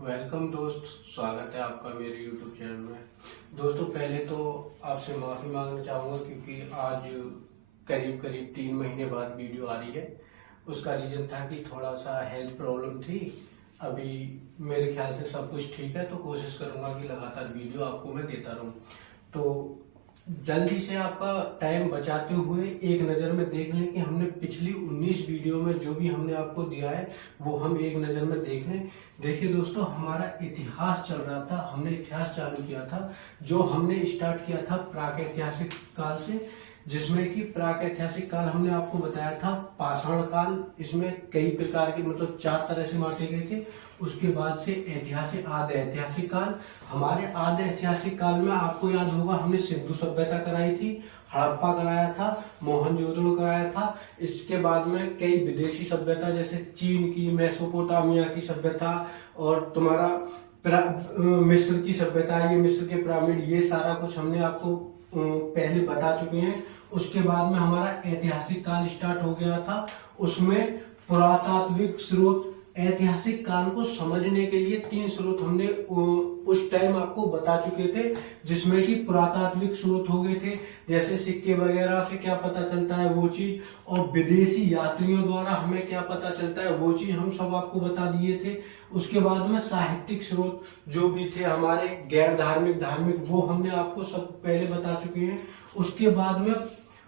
Welcome दोस्त, स्वागत है आपका मेरे YouTube चैनल में। दोस्तों, पहले तो आपसे माफ़ी मांगना चाहूँगा क्योंकि आज करीब करीब 3 महीने बाद वीडियो आ रही है। उसका रीज़न था कि थोड़ा सा हेल्थ प्रॉब्लम थी। अभी मेरे ख्याल से सब कुछ ठीक है, तो कोशिश करूँगा कि लगातार वीडियो आपको मैं देता रहूँ। तो जल्दी से आपका टाइम बचाते हुए एक नज़र में देख लें कि हमने पिछली 19 वीडियो में जो भी हमने आपको दिया है वो हम एक नज़र में देख लें। देखिए दोस्तों, हमारा इतिहास चल रहा था, हमने इतिहास चालू किया था। जो हमने स्टार्ट किया था प्रागैतिहासिक काल से, जिसमें कि प्रागैतिहासिक काल हमने आपको बताया था पाषाण काल। इसमें कई प्रकार के मतलब 4 तरह से बांटे गए थे। उसके बाद से ऐतिहासिक आदि ऐतिहासिक काल। हमारे आदि ऐतिहासिक काल में आपको याद होगा हमने सिंधु सभ्यता कराई थी, हड़प्पा कराया था, मोहनजोदड़ो कराया था। इसके बाद में कई विदेशी सभ्यता जैसे चीन की, मेसोपोटामिया की सभ्यता और तुम्हारा मिस्र की सभ्यता, ये मिस्र के पिरामिड, ये सारा कुछ हमने आपको पहले बता चुके हैं। उसके बाद में हमारा ऐतिहासिक काल स्टार्ट हो गया था। उसमें पुरातात्विक स्रोत, ऐतिहासिक काल को समझने के लिए 3 स्रोत हमने उस टाइम आपको बता चुके थे, जिसमें कि पुरातात्विक स्रोत हो गए थे जैसे सिक्के वगैरह से क्या पता चलता है वो चीज, और विदेशी यात्रियों द्वारा हमें क्या पता चलता है वो चीज हम सब आपको बता दिए थे। उसके बाद में साहित्यिक स्रोत जो भी थे हमारे गैर धार्मिक, धार्मिक, वो हमने आपको सब पहले बता चुके हैं। उसके बाद में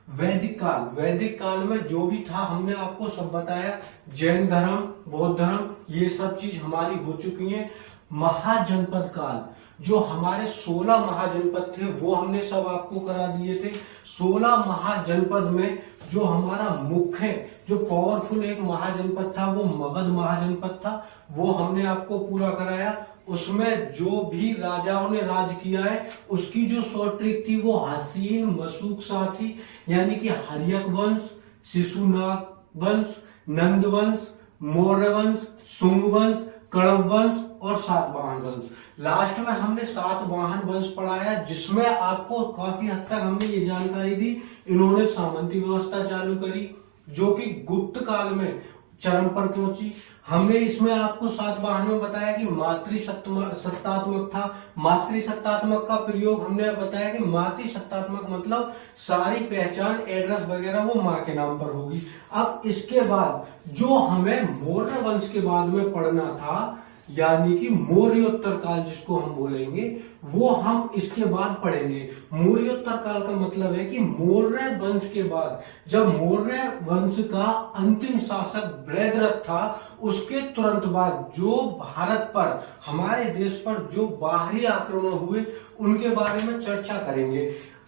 वैदिक काल, वैदिक काल में जो भी था हमने आपको सब बताया। जैन धर्म, बौद्ध धर्म, ये सब चीज हमारी हो चुकी है। महाजनपद काल, जो हमारे 16 महाजनपद थे वो हमने सब आपको करा दिए थे। 16 महाजनपद में जो हमारा मुख्य, जो पावरफुल एक महाजनपद था वो मगध महाजनपद था, वो हमने आपको पूरा कराया। उसमें जो भी राजाओं ने राज किया है उसकी जो शॉर्ट ट्रिक थी वो हसीन मशूक शाह थी, यानी कि हर्यक वंश, शिशुनाग वंश, नंद वंश, मौर्य वंश, शुंग वंश, कण्व वंश और सातवाहन वंश। लास्ट में हमने सातवाहन वंश पढ़ाया, जिसमें आपको काफी हद तक हमने ये जानकारी दी। इन्होंने सामंती व्यवस्था चालू करी जो कि गुप्त काल में चरम पर पहुंची। हमने इसमें आपको सातवाहन में बताया कि मातृसत्तात्मक था। मातृसत्तात्मक का प्रयोग हमने बताया कि मातृसत्तात्मक मतलब सारी पहचान, एड्रेस वगैरह वो माँ के नाम पर होगी। अब इसके बाद जो हमें मौर्य वंश के बाद में पढ़ना था, यानी कि मौर्योत्तर काल जिसको हम बोलेंगे, वो हम इसके बाद पढ़ेंगे। मौर्योत्तर काल का मतलब है कि मौर्य वंश के बाद, जब मौर्य वंश का अंतिम शासक बृहद्रथ था, उसके तुरंत बाद जो भारत पर, हमारे देश पर जो बाहरी आक्रमण हुए उनके बारे में चर्चा करेंगे।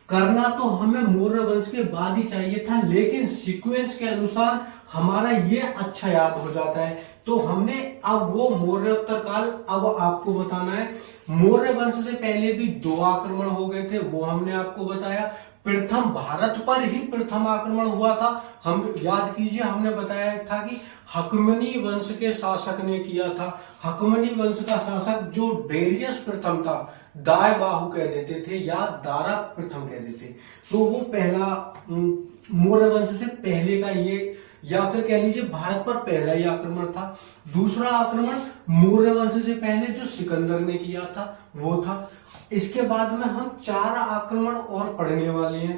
करना तो हमें मौर्य वंश के बाद ही चाहिए था, लेकिन सीक्वेंस के अनुसार हमारा ये अच्छा याद हो जाता है, तो हमने अब वो मौर्योत्तर काल अब आपको बताना है। मौर्य वंश से पहले भी 2 आक्रमण हो गए थे, वो हमने आपको बताया। प्रथम भारत पर ही प्रथम आक्रमण हुआ था, हम याद कीजिए, हमने बताया था कि हकमनी वंश के शासक ने किया था। हकमनी वंश का शासक जो डेरियस प्रथम था, दाय बाहु कह देते थे या दारा प्रथम कह देते, तो वो पहला मौर्य वंश से पहले का ये, या फिर कह लीजिए भारत पर पहला ही आक्रमण था। दूसरा आक्रमण मौर्य वंश से पहले जो सिकंदर ने किया था वो था। इसके बाद में हम 4 आक्रमण और पढ़ने वाले हैं।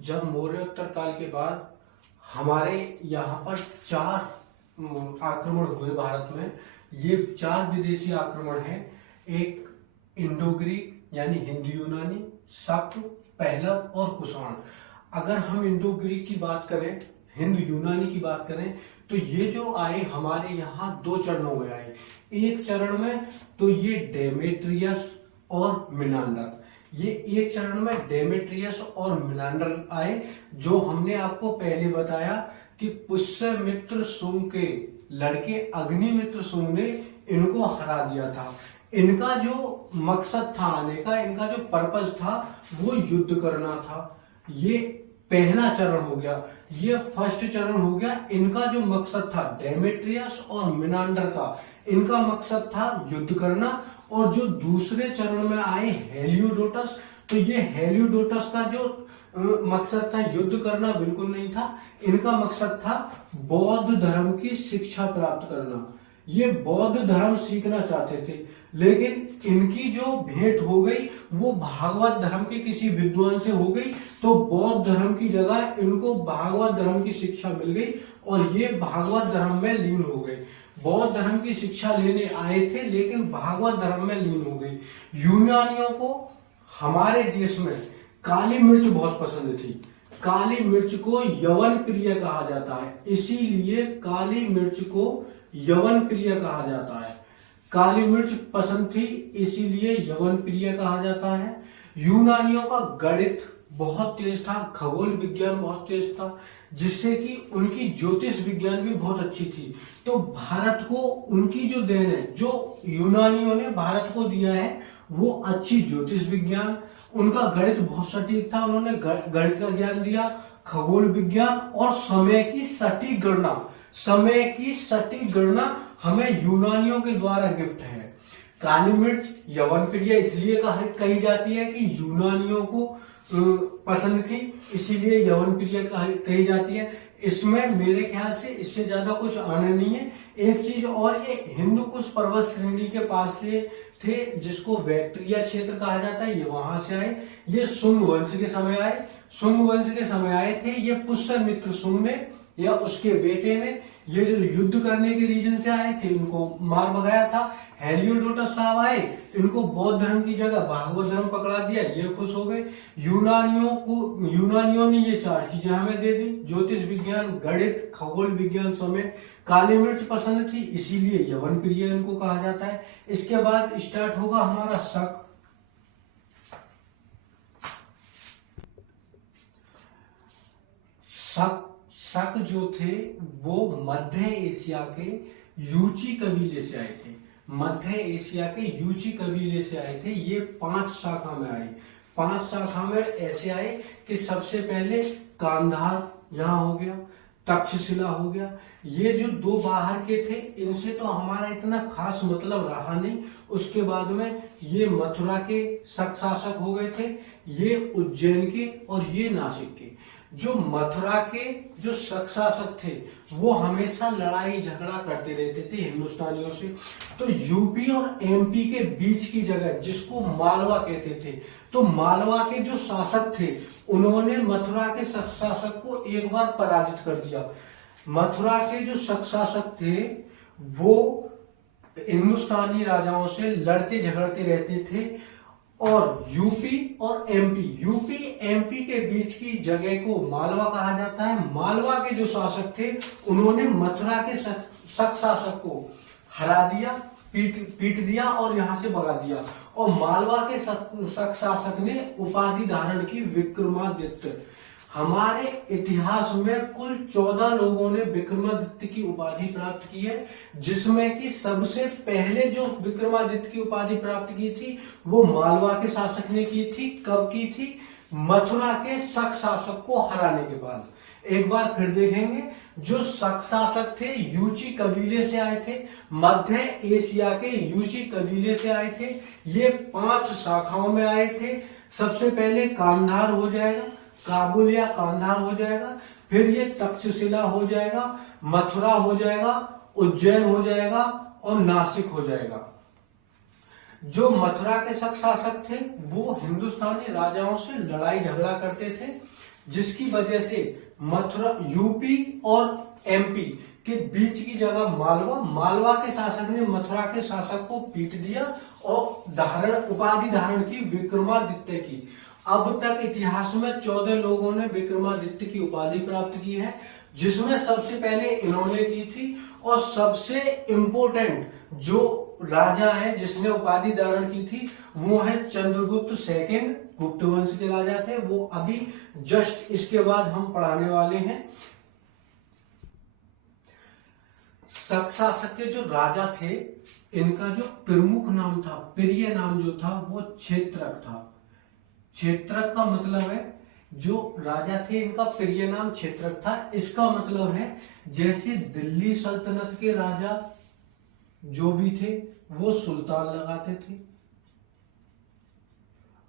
जब मौर्योत्तर काल के बाद हमारे यहाँ पर 4 आक्रमण हुए भारत में, ये 4 विदेशी आक्रमण हैं। एक इंडो ग्रीक यानी हिंदी यूनानी, शक, पहलव और कुषाण। अगर हम इंडो ग्रीक की बात करें, हिंद यूनानी की बात करें, तो ये जो आए हमारे यहाँ 2 चरणों में आए। एक चरण में तो ये डेमेट्रियस और मिनांडर, ये एक चरण में डेमेट्रियस और मिनांडर आए, जो हमने आपको पहले बताया कि पुष्यमित्र शुंग के लड़के अग्निमित्र शुंग ने इनको हरा दिया था। इनका जो मकसद था आने का, इनका जो पर्पस था वो युद्ध करना था। ये पहला चरण हो गया, ये फर्स्ट चरण हो गया। इनका जो मकसद था डेमेट्रियस और मिनांडर का, इनका मकसद था युद्ध करना। और जो दूसरे चरण में आए हेलियोडोटस, तो ये हेलियोडोटस का जो मकसद था युद्ध करना, बिल्कुल नहीं था। इनका मकसद था बौद्ध धर्म की शिक्षा प्राप्त करना। ये बौद्ध धर्म सीखना चाहते थे, लेकिन इनकी जो भेंट हो गई वो भागवत धर्म के किसी विद्वान से हो गई, तो बौद्ध धर्म की जगह इनको भागवत धर्म की शिक्षा मिल गई और ये भागवत धर्म में लीन हो गए। बौद्ध धर्म की शिक्षा लेने आए थे लेकिन भागवत धर्म में लीन हो गई। यूनानियों को हमारे देश में काली मिर्च बहुत पसंद थी। काली मिर्च को यवन प्रिय कहा जाता है, इसीलिए काली मिर्च को यवन प्रिय कहा जाता है। काली मिर्च पसंद थी इसीलिए यवन प्रिय कहा जाता है। यूनानियों का गणित बहुत तेज था, खगोल विज्ञान बहुत तेज था, जिससे कि उनकी ज्योतिष विज्ञान भी बहुत अच्छी थी। तो भारत को उनकी जो देन है, जो यूनानियों ने भारत को दिया है, वो अच्छी ज्योतिष विज्ञान, उनका गणित बहुत सटीक था, उन्होंने गणित का ज्ञान दिया, खगोल विज्ञान और समय की सटीक गणना। समय की सटीक गणना हमें यूनानियों के द्वारा गिफ्ट है। काली मिर्च यवन प्रिय इसलिए कही जाती है कि यूनानियों को पसंद थी, इसीलिए यवन प्रिय कही जाती है। इसमें मेरे ख्याल से इससे ज्यादा कुछ आना नहीं है। एक चीज और, ये हिंदू कुश पर्वत श्रेणी के पास से थे, जिसको बैक्टीरिया क्षेत्र कहा जाता है, ये वहां से आए। ये शुंग वंश के समय आए, शुंग वंश के समय आए थे। ये पुष्यमित्र शुंग ने या उसके बेटे ने ये जो युद्ध करने के रीजन से आए थे, इनको मार भगाया था। हेलियोडोटस साहब आए, इनको बौद्ध धर्म की जगह भागवत धर्म पकड़ा दिया, ये खुश हो गए। यूनानियों ने ये चार चीजें हमें दे दी, ज्योतिष विज्ञान, गणित, खगोल विज्ञान, समय। काली मिर्च पसंद थी इसीलिए यवन प्रिय इनको कहा जाता है। इसके बाद स्टार्ट होगा हमारा शक। शक जो थे वो मध्य एशिया के यूची कबीले से आए थे। मध्य एशिया के यूची कबीले से आए थे। ये 5 शाखा में आए। 5 शाखा में ऐसे आए कि सबसे पहले कांधार यहाँ हो गया, तक्षशिला हो गया। ये जो 2 बाहर के थे, इनसे तो हमारा इतना खास मतलब रहा नहीं। उसके बाद में ये मथुरा के शक शासक हो गए थे, ये उज्जैन के और ये नासिक के। जो मथुरा के जो शक शासक थे वो हमेशा लड़ाई झगड़ा करते रहते थे हिंदुस्तानियों से। तो यूपी और एमपी के बीच की जगह, जिसको मालवा कहते थे, तो मालवा के जो शासक थे उन्होंने मथुरा के शक शासक को एक बार पराजित कर दिया। मथुरा के जो शक शासक थे वो हिंदुस्तानी राजाओं से लड़ते झगड़ते रहते थे। और यूपी एमपी के बीच की जगह को मालवा कहा जाता है। मालवा के जो शासक थे उन्होंने मथुरा के शक शासक को हरा दिया, पीट दिया और यहाँ से भगा दिया। और मालवा के शक शासक ने उपाधि धारण की विक्रमादित्य। हमारे इतिहास में कुल 14 लोगों ने विक्रमादित्य की उपाधि प्राप्त की है, जिसमें कि सबसे पहले जो विक्रमादित्य की उपाधि प्राप्त की थी वो मालवा के शासक ने की थी। कब की थी? मथुरा के शक शासक को हराने के बाद। एक बार फिर देखेंगे, जो शक शासक थे यूची कबीले से आए थे, मध्य एशिया के यूची कबीले से आए थे। ये 5 शाखाओं में आए थे। सबसे पहले कांधार हो जाएगा, काबुल या कांधार हो जाएगा, फिर ये तक्षशिला हो जाएगा, मथुरा हो जाएगा, उज्जैन हो जाएगा और नासिक हो जाएगा। जो मथुरा के शक शासक थे वो हिंदुस्तानी राजाओं से लड़ाई झगड़ा करते थे, जिसकी वजह से मथुरा, यूपी और एमपी के बीच की जगह मालवा के शासक ने मथुरा के शासक को पीट दिया और उपाधि धारण की विक्रमादित्य की। अब तक इतिहास में 14 लोगों ने विक्रमादित्य की उपाधि प्राप्त की है, जिसमें सबसे पहले इन्होंने की थी। और सबसे इंपोर्टेंट जो राजा है जिसने उपाधि धारण की थी वो है चंद्रगुप्त सेकंड, गुप्त वंश के राजा थे। वो अभी जस्ट इसके बाद हम पढ़ाने वाले हैं। शक शासक के जो राजा थे, इनका जो प्रमुख नाम था, प्रिय नाम जो था वो क्षेत्रक था। क्षेत्रक का मतलब है, जो राजा थे इनका प्रिय नाम क्षेत्रक था। इसका मतलब है जैसे दिल्ली सल्तनत के राजा जो भी थे वो सुल्तान लगाते थे,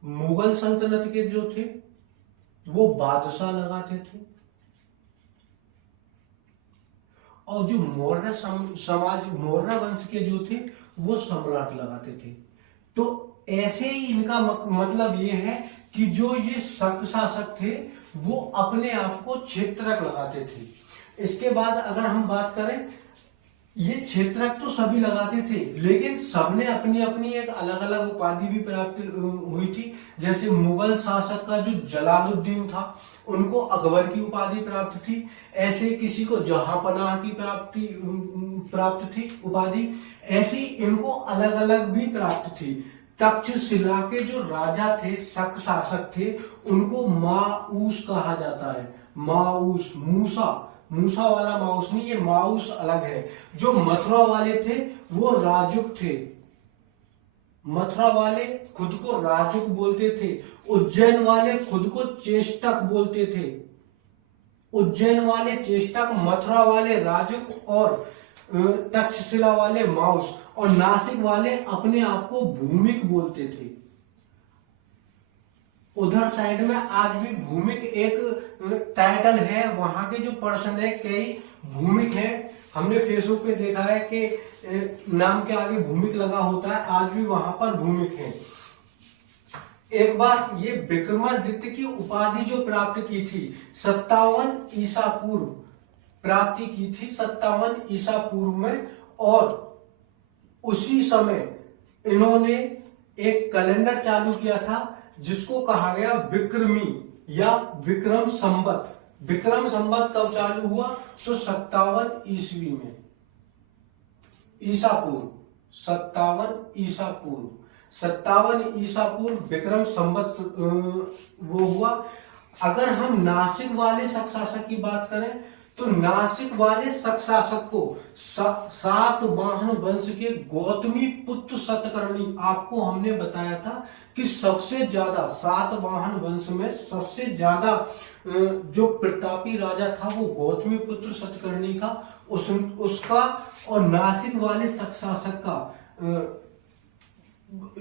मुगल सल्तनत के जो थे वो बादशाह लगाते थे, और जो मौर्य समाज, मौर्य वंश के जो थे वो सम्राट लगाते थे। तो ऐसे ही इनका मतलब ये है कि जो ये शक शासक थे वो अपने आप को क्षेत्रक लगाते थे। इसके बाद अगर हम बात करें, ये क्षेत्रक तो सभी लगाते थे, लेकिन सबने अपनी अपनी एक अलग अलग उपाधि भी प्राप्त हुई थी। जैसे मुगल शासक का जो जलालुद्दीन था, उनको अकबर की उपाधि प्राप्त थी। ऐसे किसी को जहांपनाह की प्राप्त थी उपाधि। ऐसी इनको अलग अलग भी प्राप्त थी। तक्षशिला के जो राजा थे, शक शासक थे, उनको माऊस कहा जाता है। माऊस, मूसा, मूसा वाला माउस नहीं, ये माउस अलग है। जो मथुरा वाले थे वो राजुक थे। मथुरा वाले खुद को राजुक बोलते थे। उज्जैन वाले खुद को चेष्टक बोलते थे। उज्जैन वाले चेष्टक, मथुरा वाले राजुक, और तक्षशिला वाले माउस, और नासिक वाले अपने आप को भूमिक बोलते थे। उधर साइड में आज भी भूमिक एक टाइटल है, वहां के जो पर्सन है कई भूमिक है। हमने फेसबुक पे देखा है कि नाम के आगे भूमिक लगा होता है, आज भी वहां पर भूमिक है। एक बार ये विक्रमादित्य की उपाधि जो प्राप्त की थी 57 ईसा पूर्व प्राप्ति की थी, 57 ईसा पूर्व में। और उसी समय इन्होंने एक कैलेंडर चालू किया था जिसको कहा गया विक्रमी या विक्रम संवत। विक्रम संवत कब चालू हुआ? तो 57 ईस्वी में, ईसा पूर्व, 57 ईसा पूर्व, 57 ईसा पूर्व विक्रम संवत वो हुआ। अगर हम नासिक वाले शक शासक की बात करें तो नासिक वाले शक शासक को सातवाहन वंश के गौतमी पुत्र सतकर्णी, आपको हमने बताया था कि सबसे ज्यादा सातवाहन वंश में सबसे ज्यादा जो प्रतापी राजा था वो गौतमी पुत्र सतकर्णी था। उसका और नासिक वाले शक शासक का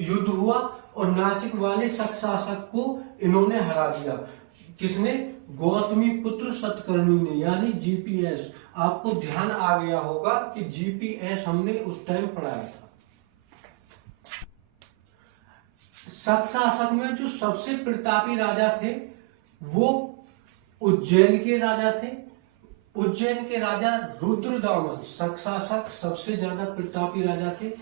युद्ध हुआ, और नासिक वाले शक शासक को इन्होंने हरा दिया। किसने? गौतमी पुत्र सतकर्णी ने, यानी जीपीएस। आपको ध्यान आ गया होगा कि जीपीएस हमने उस टाइम पढ़ाया था। शक शासक में जो सबसे प्रतापी राजा थे वो उज्जैन के राजा थे। उज्जैन के राजा रुद्रदामन शक शासक सबसे ज्यादा प्रतापी राजा थे।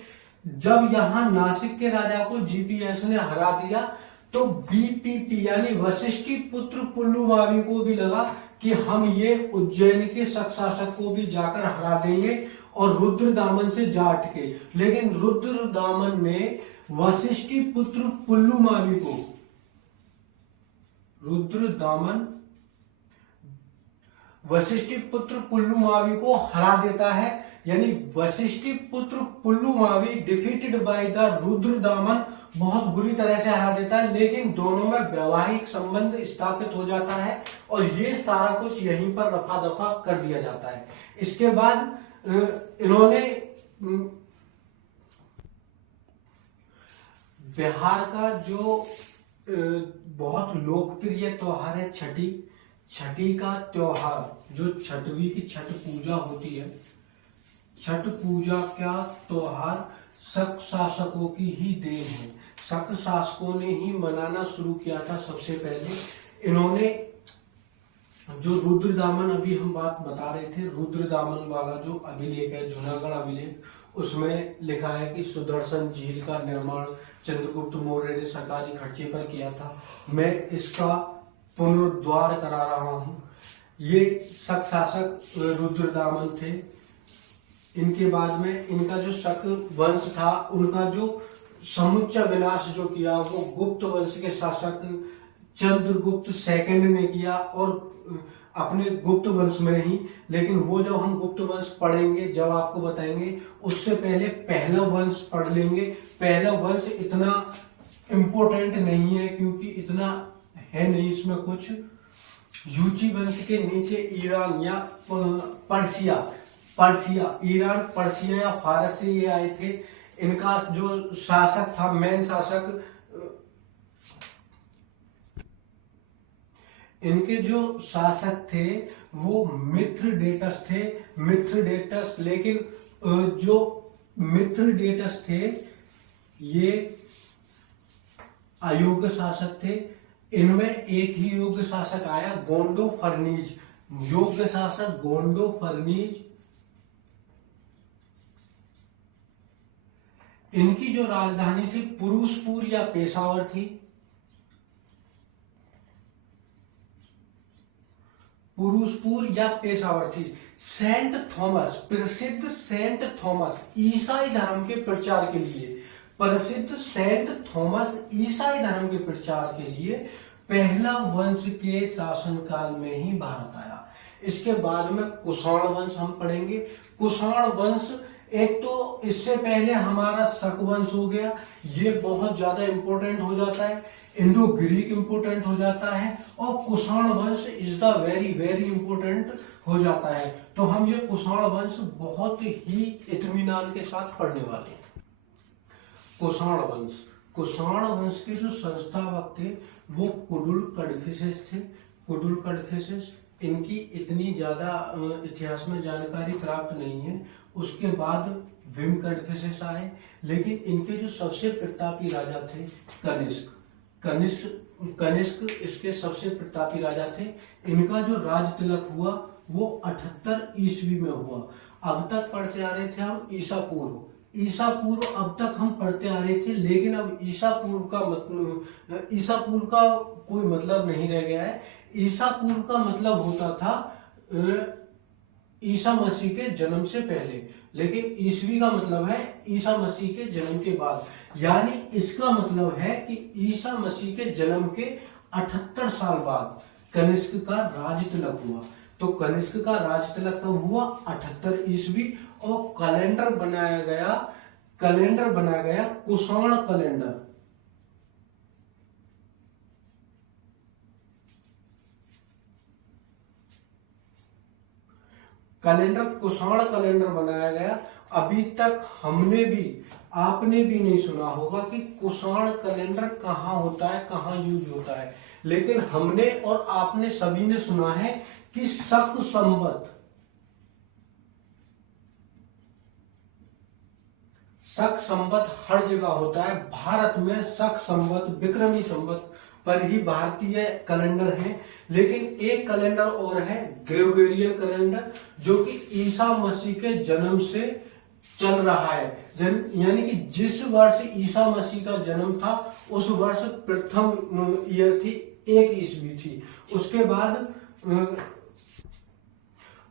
जब यहां नासिक के राजा को जीपीएस ने हरा दिया तो बीपीपी यानी वशिष्ठी पुत्र पुल्लुमावी को भी लगा कि हम ये उज्जैन के शक शासक को भी जाकर हरा देंगे और रुद्रदामन से जा अटके। लेकिन रुद्रदामन ने वशिष्ठी पुत्र पुल्लुमावी को, रुद्रदामन वशिष्ठी पुत्र पुल्लुमावी को हरा देता है। यानी वशिष्ठी पुत्र पुल्लुमावी डिफीटेड बाय द रुद्रदामन, बहुत बुरी तरह से हरा देता है। लेकिन दोनों में वैवाहिक संबंध स्थापित हो जाता है और ये सारा कुछ यहीं पर रफा दफा कर दिया जाता है। इसके बाद इन्होंने बिहार का जो बहुत लोकप्रिय त्योहार है छठी, छठी का त्योहार, जो छठवीं की छठ पूजा होती है, छठ पूजा का त्योहार शक शासकों की ही देन है। शक शासकों ने ही मनाना शुरू किया था सबसे पहले। इन्होंने जो रुद्रदामन, अभी हम बात बता रहे थे, रुद्रदामन वाला जो अभिलेख है, जूनागढ़ अभिलेख, उसमें लिखा है कि सुदर्शन झील का निर्माण चंद्रगुप्त मौर्य ने सरकारी खर्चे पर किया था। मैं इसका पुनरुद्धार करा रहा हूँ। ये शक शासक रुद्रदामन थे। इनके बाद में इनका जो शक वंश था, उनका जो समुच्चय विनाश जो किया वो गुप्त वंश के शासक चंद्रगुप्त सेकंड ने किया, और अपने गुप्त वंश में ही। लेकिन वो जब हम गुप्त वंश पढ़ेंगे, जब आपको बताएंगे, उससे पहले पहला वंश पढ़ लेंगे। पहला वंश इतना इम्पोर्टेंट नहीं है क्योंकि इतना है नहीं इसमें कुछ। यूची वंश के नीचे ईरान या पर्सिया, ईरान, पर्सिया या फारस से ये आए थे। इनका जो शासक था, मेन शासक, इनके जो शासक थे वो मिथ्रडेटस थे। मिथ्रडेटस, लेकिन जो मिथ्रडेटस थे ये अयोग्य शासक थे। इनमें एक ही योग्य शासक आया, गोंडो फर्नीज। योग्य शासक गोंडो फर्नीज। इनकी जो राजधानी थी पुरुषपुर या पेशावर थी। पुरुषपुर या पेशावर थी। सेंट थॉमस, प्रसिद्ध सेंट थॉमस ईसाई धर्म के प्रचार के लिए, प्रसिद्ध सेंट थॉमस ईसाई धर्म के प्रचार के लिए पहला वंश के शासनकाल में ही भारत आया। इसके बाद में कुषाण वंश हम पढ़ेंगे। कुषाण वंश, एक तो इससे पहले हमारा शक वंश हो गया, ये बहुत ज्यादा इंपॉर्टेंट हो जाता है। इंडो ग्रीक इंपोर्टेंट हो जाता है और कुषाण वंश is the very very important हो जाता है। तो हम ये कुषाण वंश बहुत ही इत्मीनान के साथ पढ़ने वाले हैं। कुषाण वंश, कुषाण वंश के जो संस्थापक थे वो कुडुल कड़फिसेस थे। कुडुल कड़फिसेस, इनकी इतनी ज्यादा इतिहास में जानकारी प्राप्त नहीं है। उसके बाद विम कड़फिसेस आए, लेकिन इनके जो सबसे प्रतापी राजा थे कनिष्क। कनिष्क इसके सबसे प्रतापी राजा थे। इनका जो राज तिलक हुआ वो 78 ईस्वी में हुआ। अब तक पढ़ते आ रहे थे हम ईसा पूर्व। ईसा पूर्व अब तक हम पढ़ते आ रहे थे, लेकिन अब ईसा पूर्व का कोई मतलब नहीं रह गया है। ईसा पूर्व का मतलब होता था ईसा मसीह के जन्म से पहले, लेकिन ईसवी का मतलब है ईसा मसीह के जन्म के बाद। यानी इसका मतलब है कि ईसा मसीह के जन्म के 78 साल बाद कनिष्क का राज तिलक हुआ। तो कनिष्क का राज तिलक कब हुआ? 78 ईस्वी। और कैलेंडर बनाया गया कुषाण कैलेंडर। कुषाण कैलेंडर बनाया गया। अभी तक हमने भी, आपने भी नहीं सुना होगा कि कुषाण कैलेंडर कहाँ होता है, कहाँ यूज होता है। लेकिन हमने और आपने सभी ने सुना है कि शक संवत, शक संवत हर जगह होता है। भारत में शक संवत, विक्रमी संवत पर ही भारतीय कैलेंडर है। लेकिन एक कैलेंडर और है, ग्रेगोरियन कैलेंडर, जो कि ईसा मसीह के जन्म से चल रहा है। यानी कि जिस वर्ष ईसा मसीह का जन्म था उस वर्ष प्रथम ईयर थी 1 ईस्वी थी। उसके बाद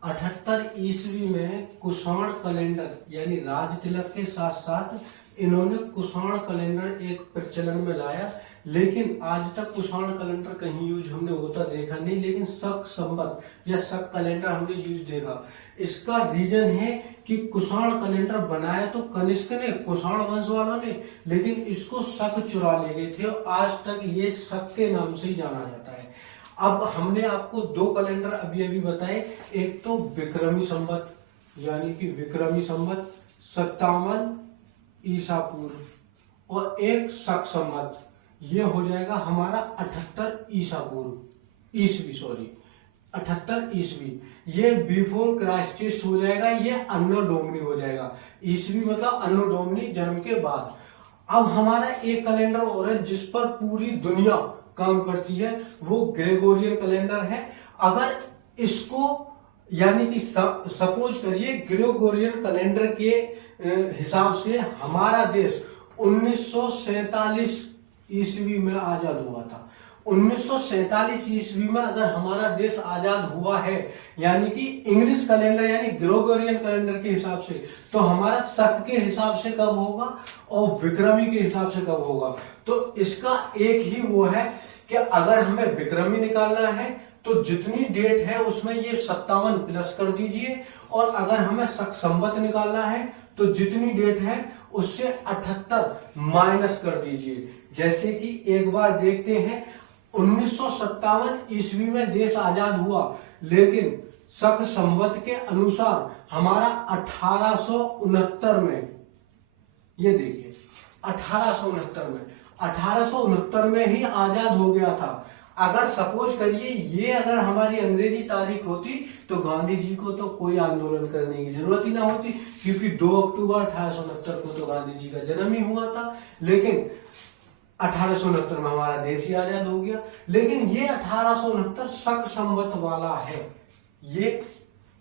78 ईस्वी में कुषाण कैलेंडर यानी राज तिलक के साथ साथ इन्होंने कुषाण कैलेंडर एक प्रचलन में लाया। लेकिन आज तक कुषाण कैलेंडर कहीं यूज हमने होता देखा नहीं, लेकिन शक संवत या शक कैलेंडर हमने यूज देखा। इसका रीजन है कि कुषाण कैलेंडर बनाया तो कनिष्क ने, कुषाण वंश वालों ने, लेकिन इसको शक चुरा ले गए थे और आज तक ये शक के नाम से ही जाना जाता है। अब हमने आपको 2 कैलेंडर अभी बताए, एक तो विक्रमी संवत यानी कि विक्रमी संवत 57 ईसा पूर्व, और एक शक संवत, ये हो जाएगा हमारा 78 ईसा पूर्व ईस्वी, 78 ईस्वी। ये बिफोर क्राइस्ट हो जाएगा, ये अन्नो डोमिनी हो जाएगा। ईस्वी मतलब अन्नो डोमिनी, जन्म के बाद। अब हमारा एक कैलेंडर और है जिस पर पूरी दुनिया काम करती है, वो ग्रेगोरियन कैलेंडर है। अगर इसको यानी कि सपोज करिए ग्रेगोरियन कैलेंडर के हिसाब से हमारा देश 1947 ईस्वी में आजाद हुआ था। 1947 ईस्वी में अगर हमारा देश आजाद हुआ है, यानी कि इंग्लिश कैलेंडर यानी ग्रेगोरियन कैलेंडर के हिसाब से, तो हमारा शक के हिसाब से कब होगा और विक्रमी के हिसाब से कब होगा? तो इसका एक ही वो है कि अगर हमें विक्रमी निकालना है तो जितनी डेट है उसमें ये 57 प्लस कर दीजिए, और अगर हमें शक संवत निकालना है तो जितनी डेट है उससे 78 माइनस कर दीजिए। जैसे कि एक बार देखते हैं, 1957 ईस्वी में देश आजाद हुआ, लेकिन शक संवत के अनुसार हमारा 1869 में, ये देखिए 1869 में ही आजाद हो गया था। अगर सपोज करिए ये अगर हमारी अंग्रेजी तारीख होती तो गांधी जी को तो कोई आंदोलन करने की जरूरत ही ना होती, क्योंकि 2 अक्टूबर 1869 को तो गांधी जी का जन्म ही हुआ था। लेकिन 1869 में हमारा देश ही आजाद हो गया। लेकिन ये 1869 शक संवत वाला है, ये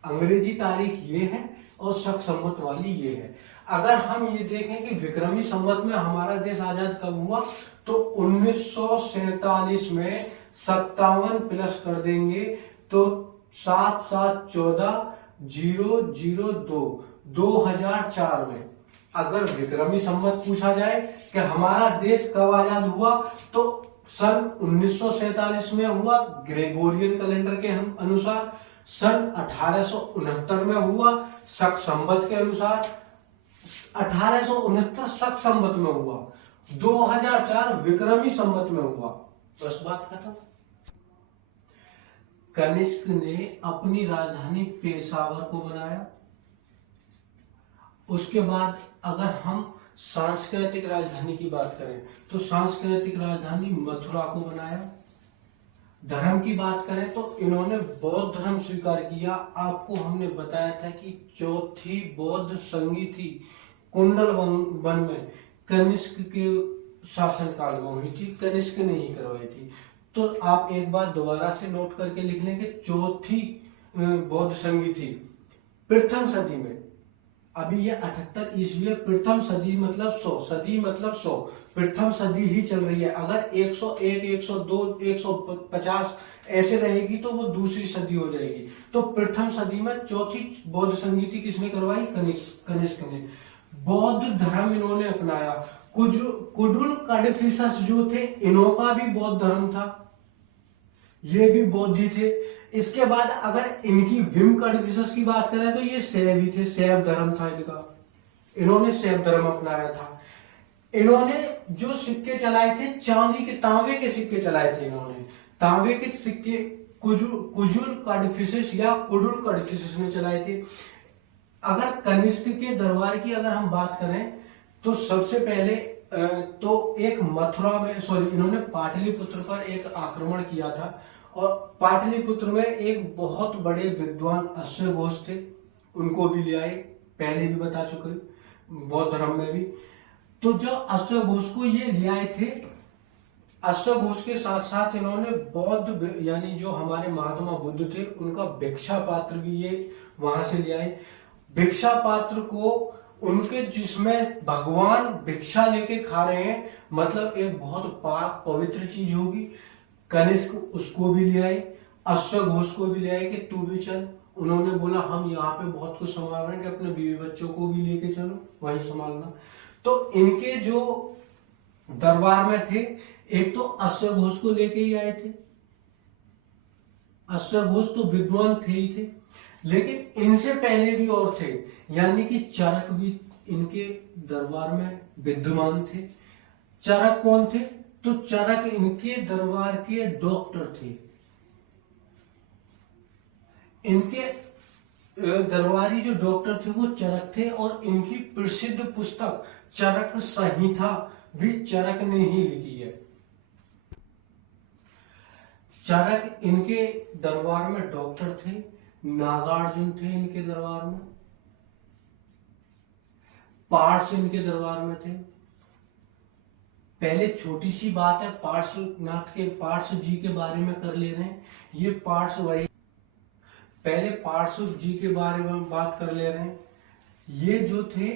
अंग्रेजी तारीख ये है और शक संवत वाली ये है। अगर हम ये देखें कि विक्रमी संवत में हमारा देश आजाद कब हुआ, तो 1947 में 57 प्लस कर देंगे तो 7 7 14 002 2004 में अगर विक्रमी संवत पूछा जाए कि हमारा देश कब आजाद हुआ, तो सन 1947 में हुआ ग्रेगोरियन कैलेंडर के अनुसार, सन 1869 में हुआ शक संवत के अनुसार, 1869 शक संवत में हुआ, 2004 विक्रमी संवत में हुआ। बस बात खत्म। कनिष्क ने अपनी राजधानी पेशावर को बनाया। उसके बाद अगर हम सांस्कृतिक राजधानी की बात करें तो सांस्कृतिक राजधानी मथुरा को बनाया। धर्म की बात करें तो इन्होंने बौद्ध धर्म स्वीकार किया। आपको हमने बताया था कि चौथी बौद्ध संधि थी कुंडल वन में, कनिष्क के शासनकाल में हुई थी, कनिष्क ने ही करवाई थी। तो आप एक बार दोबारा से नोट करके लिख लेंगे, चौथी बौद्ध संधि थी प्रथम सदी में। अभी ये 78 ईस्वी है, प्रथम सदी मतलब 100, सदी मतलब 100, प्रथम सदी ही चल रही है। अगर 101, 102, 150 ऐसे रहेगी तो वो दूसरी सदी हो जाएगी। तो प्रथम सदी में चौथी बौद्ध संधि किसने करवाई? कनिष्क ने। बौद्ध धर्म इन्होंने अपनाया। कुडुल काडफिसस जो थे इनका भी बौद्ध धर्म था, ये भी बौद्धी थे। इसके बाद अगर इनकी भीम काडफिसस की बात करें तो ये शैव ही थे, शैव धर्म था इनका, इन्होंने शैव धर्म अपनाया था। इन्होंने जो सिक्के चलाए थे चांदी के, तांबे के सिक्के चलाए थे इन्होंने, तांबे के सिक्के कुजुल काडफिसस या कुडुल काडफिसस ने चलाए थे। अगर कनिष्क के दरबार की अगर हम बात करें तो सबसे पहले तो एक मथुरा में, सॉरी, इन्होंने पाटलिपुत्र पर एक आक्रमण किया था और पाटलिपुत्र में एक बहुत बड़े विद्वान अश्वघोष थे, उनको भी ले आए, पहले भी बता चुके बौद्ध धर्म में भी। तो जो अश्वघोष को ये ले आए थे, अश्वघोष के साथ साथ इन्होंने बौद्ध यानी जो हमारे महात्मा बुद्ध थे उनका भिक्षा पात्र भी ये वहां से ले आए। भिक्षा पात्र को उनके, जिसमें भगवान भिक्षा लेके खा रहे हैं, मतलब एक बहुत पाक पवित्र चीज होगी। कनिष्क उसको भी ले आए, अश्वघोष को भी ले आए कि तू भी चल। उन्होंने बोला हम यहाँ पे बहुत कुछ संभाल रहे हैं कि अपने बीवी बच्चों को भी लेके चलो, वहीं संभालना। तो इनके जो दरबार में थे, एक तो अश्वघोष को लेके ही आए थे। अश्वघोष तो विद्वान थे ही थे, लेकिन इनसे पहले भी और थे, यानी कि चरक भी इनके दरबार में विद्यमान थे। चरक कौन थे? तो चरक इनके दरबार के डॉक्टर थे। इनके दरबारी जो डॉक्टर थे वो चरक थे और इनकी प्रसिद्ध पुस्तक चरक संहिता भी चरक ने ही लिखी है। चरक इनके दरबार में डॉक्टर थे। नागार्जुन थे इनके दरबार में, पार्स इनके दरबार में थे। पहले छोटी सी बात है, पार्स जी के बारे में कर ले रहे हैं। ये पार्स वही, पहले पार्स जी के बारे में बात कर ले रहे हैं। ये जो थे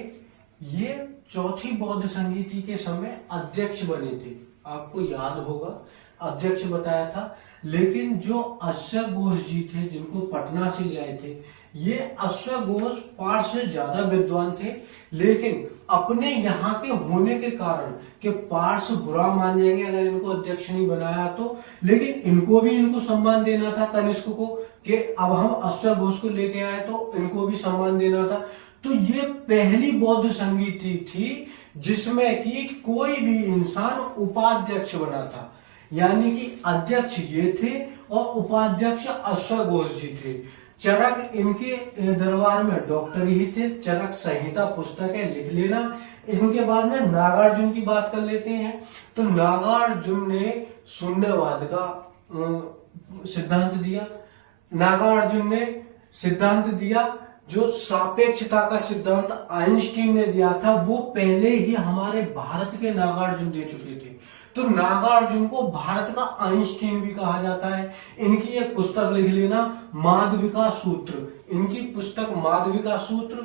ये चौथी बौद्ध संधि के समय अध्यक्ष बने थे, आपको याद होगा, अध्यक्ष बताया था। लेकिन जो अश्वघोष जी थे जिनको पटना से ले आए थे, ये अश्वघोष पार्स से ज्यादा विद्वान थे, लेकिन अपने यहाँ के होने के कारण कि पार्स बुरा मान जाएंगे अगर इनको अध्यक्ष नहीं बनाया तो, लेकिन इनको सम्मान देना था कनिष्क को कि अब हम अश्वघोष को लेके आए तो इनको भी सम्मान देना था। तो ये पहली बौद्ध संधि थी जिसमें कि कोई भी इंसान उपाध्यक्ष बना था, यानी कि अध्यक्ष ये थे और उपाध्यक्ष अश्वघोष जी थे। चरक इनके दरबार में डॉक्टर ही थे। चरक संहिता पुस्तक है, लिख लेना। इनके बाद में नागार्जुन की बात कर लेते हैं। तो नागार्जुन ने शून्यवाद का सिद्धांत दिया, नागार्जुन ने सिद्धांत दिया। जो सापेक्षता का सिद्धांत आइंस्टीन ने दिया था वो पहले ही हमारे भारत के नागार्जुन दे चुके थे। तो नागार्जुन को भारत का आइंस्टीन भी कहा जाता है। इनकी एक पुस्तक लिख लेना, माधविका सूत्र। इनकी पुस्तक माधविका सूत्र।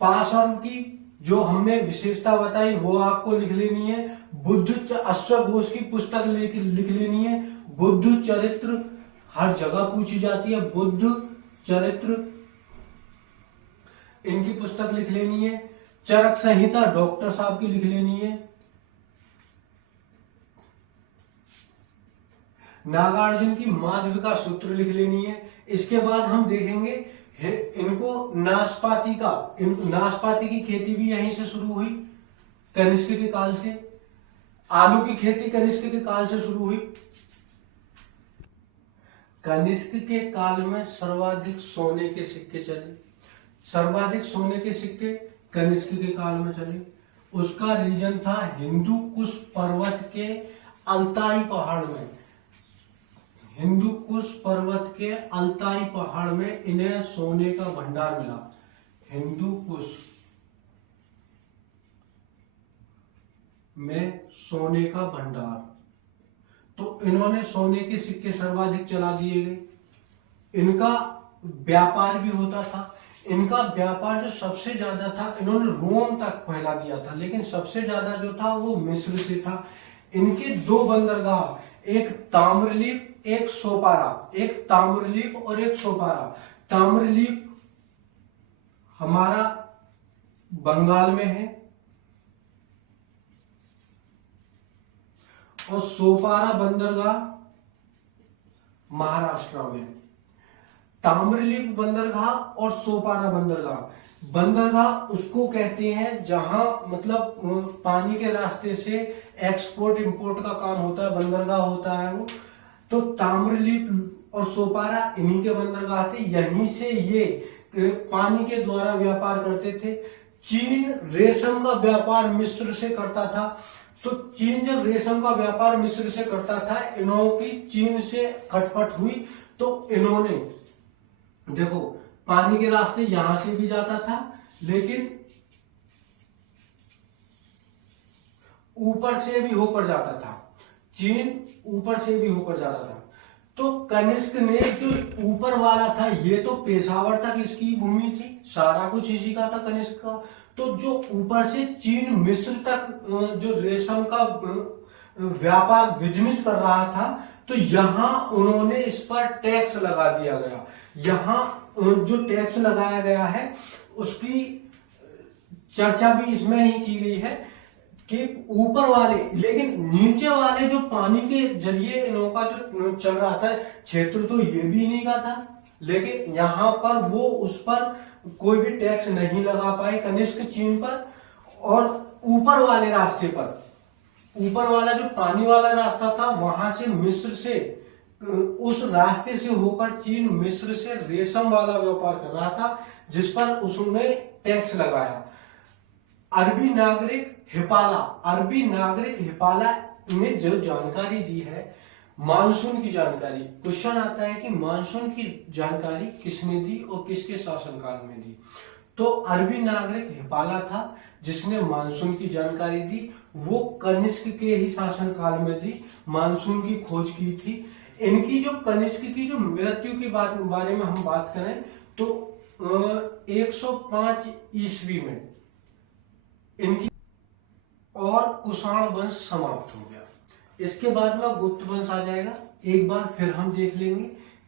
पाषाण की जो हमने विशेषता बताई वो आपको लिख लेनी है। बुद्ध अश्वघोष की पुस्तक लिख लेनी है, बुद्ध चरित्र। हर जगह पूछी जाती है बुद्ध चरित्र, इनकी पुस्तक लिख लेनी है। चरक संहिता डॉक्टर साहब की लिख लेनी है। नागार्जुन की माधविका सूत्र लिख लेनी है। इसके बाद हम देखेंगे इनको नाशपाती की खेती भी यहीं से शुरू हुई, कनिष्क के काल से। आलू की खेती कनिष्क के काल से शुरू हुई। कनिष्क के काल में सर्वाधिक सोने के सिक्के चले, सर्वाधिक सोने के सिक्के कनिष्क के काल में चले। उसका रीजन था हिंदू कुश पर्वत के अल्ताई पहाड़ में। हिंदू कुश पर्वत के अल्ताई पहाड़ में इन्हें सोने का भंडार मिला। हिंदू कुश में सोने का भंडार, तो इन्होंने सोने के सिक्के सर्वाधिक चला दिए गए। इनका व्यापार भी होता था। इनका व्यापार जो सबसे ज्यादा था, इन्होंने रोम तक फैला दिया था, लेकिन सबसे ज्यादा जो था वो मिस्र से था। इनके दो बंदरगाह, एक ताम्रलिप्त एक सोपारा, एक ताम्रलिप्त और एक सोपारा। ताम्रलिप्त हमारा बंगाल में है और सोपारा बंदरगाह महाराष्ट्र में। ताम्रलिप्त बंदरगाह और सोपारा बंदरगाह उसको कहते हैं जहां मतलब पानी के रास्ते से एक्सपोर्ट इंपोर्ट का काम होता है, बंदरगाह होता है वो। तो ताम्रलिप्त और सोपारा इन्हीं के बंदरगाह थे। यहीं से ये पानी के द्वारा व्यापार करते थे। चीन रेशम का व्यापार मिस्र से करता था। तो चीन जब रेशम का व्यापार मिस्र से करता था, इन्हों की चीन से खटपट हुई, तो इन्होंने देखो पानी के रास्ते यहां से भी जाता था, लेकिन ऊपर से भी होकर जाता था। चीन ऊपर से भी होकर जाता था। तो कनिष्क ने जो ऊपर वाला था, ये तो पेशावर तक इसकी भूमि थी, सारा कुछ इसी का था कनिष्क का। तो जो ऊपर से चीन मिस्र तक जो रेशम का व्यापार बिजनेस कर रहा था, तो यहां उन्होंने इस पर टैक्स लगा दिया गया। यहां जो टैक्स लगाया गया है उसकी चर्चा भी इसमें ही की गई है कि ऊपर वाले, लेकिन नीचे वाले जो पानी के जरिए इनका जो चल रहा था क्षेत्र, तो ये भी इन्हीं का था। लेकिन यहाँ पर वो उस पर कोई भी टैक्स नहीं लगा पाए कनिष्क चीन पर। और ऊपर वाले रास्ते पर, ऊपर वाला जो पानी वाला रास्ता था, वहां से मिस्र से, उस रास्ते से होकर चीन मिस्र से रेशम वाला व्यापार कर रहा था, जिस पर उसने टैक्स लगाया। अरबी नागरिक हिपाला ने जो जानकारी दी है, मानसून की जानकारी, क्वेश्चन आता है कि मानसून की जानकारी किसने दी और किसके शासनकाल में दी। तो अरबी नागरिक हिपाला था जिसने मानसून की जानकारी दी। वो कनिष्क के ही शासनकाल में दी, मानसून की खोज की थी। इनकी जो कनिष्क की जो मृत्यु के बारे में हम बात करें तो 105 ईस्वी में इनकी, और कुषाण वंश समाप्त हो गया। इसके बाद में गुप्त वंश आ जाएगा। एक बार फिर हम देख लेंगे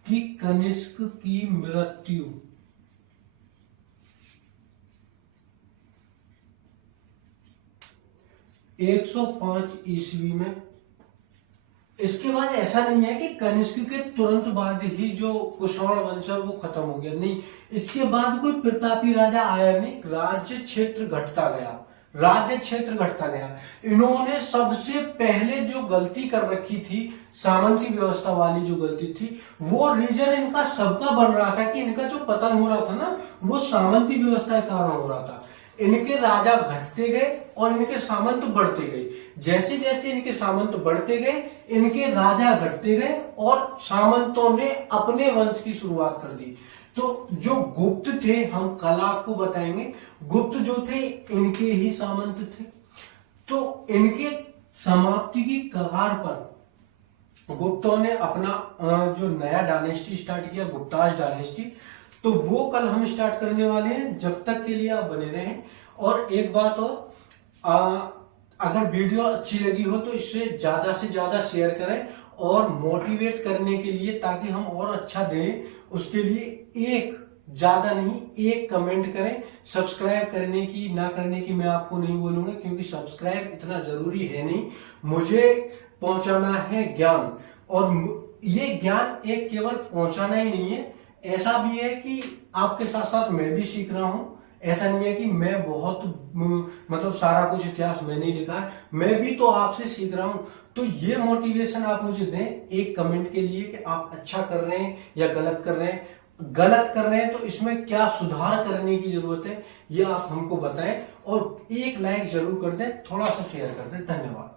कि कनिष्क की मृत्यु 105 ईस्वी में। इसके बाद ऐसा नहीं है कि कनिष्क के तुरंत बाद ही जो कुषाण वंश है वो खत्म हो गया, नहीं। इसके बाद कोई प्रतापी राजा आया नहीं, राज्य क्षेत्र घटता गया। इन्होंने सबसे पहले जो गलती कर रखी थी, सामंती व्यवस्था वाली जो गलती थी, वो रीजन इनका सबका बन रहा था कि इनका जो पतन हो रहा था ना, वो सामंती व्यवस्था के कारण हो रहा था। इनके राजा घटते गए और इनके सामंत बढ़ते गए। जैसे जैसे इनके सामंत बढ़ते गए, इनके राजा घटते गए और सामंतों ने अपने वंश की शुरुआत कर दी। तो जो गुप्त थे, हम कल आपको बताएंगे, गुप्त जो थे इनके ही सामंत थे। तो इनके समाप्ति की कगार पर गुप्तों ने अपना जो नया डायनेस्टी स्टार्ट किया, गुप्ताज डायनेस्टी। तो वो कल हम स्टार्ट करने वाले हैं। जब तक के लिए आप बने रहें। और एक बात और, अगर वीडियो अच्छी लगी हो तो इसे ज्यादा से ज्यादा शेयर करें और मोटिवेट करने के लिए, ताकि हम और अच्छा दें, उसके लिए एक ज्यादा नहीं एक कमेंट करें। सब्सक्राइब करने की ना करने की मैं आपको नहीं बोलूंगा, क्योंकि सब्सक्राइब इतना जरूरी है नहीं। मुझे पहुंचाना है ज्ञान, और ये ज्ञान एक केवल पहुंचाना ही नहीं है, ऐसा भी है कि आपके साथ साथ मैं भी सीख रहा हूं। ऐसा नहीं है कि मैं बहुत मतलब सारा कुछ इतिहास मैंने ही लिखा है, मैं भी तो आपसे सीख रहा हूं। तो ये मोटिवेशन आप मुझे दें एक कमेंट के लिए कि आप अच्छा कर रहे हैं या गलत कर रहे हैं। गलत कर रहे हैं तो इसमें क्या सुधार करने की जरूरत है, ये आप हमको बताएं। और एक लाइक जरूर कर दें, थोड़ा सा शेयर कर दें। धन्यवाद।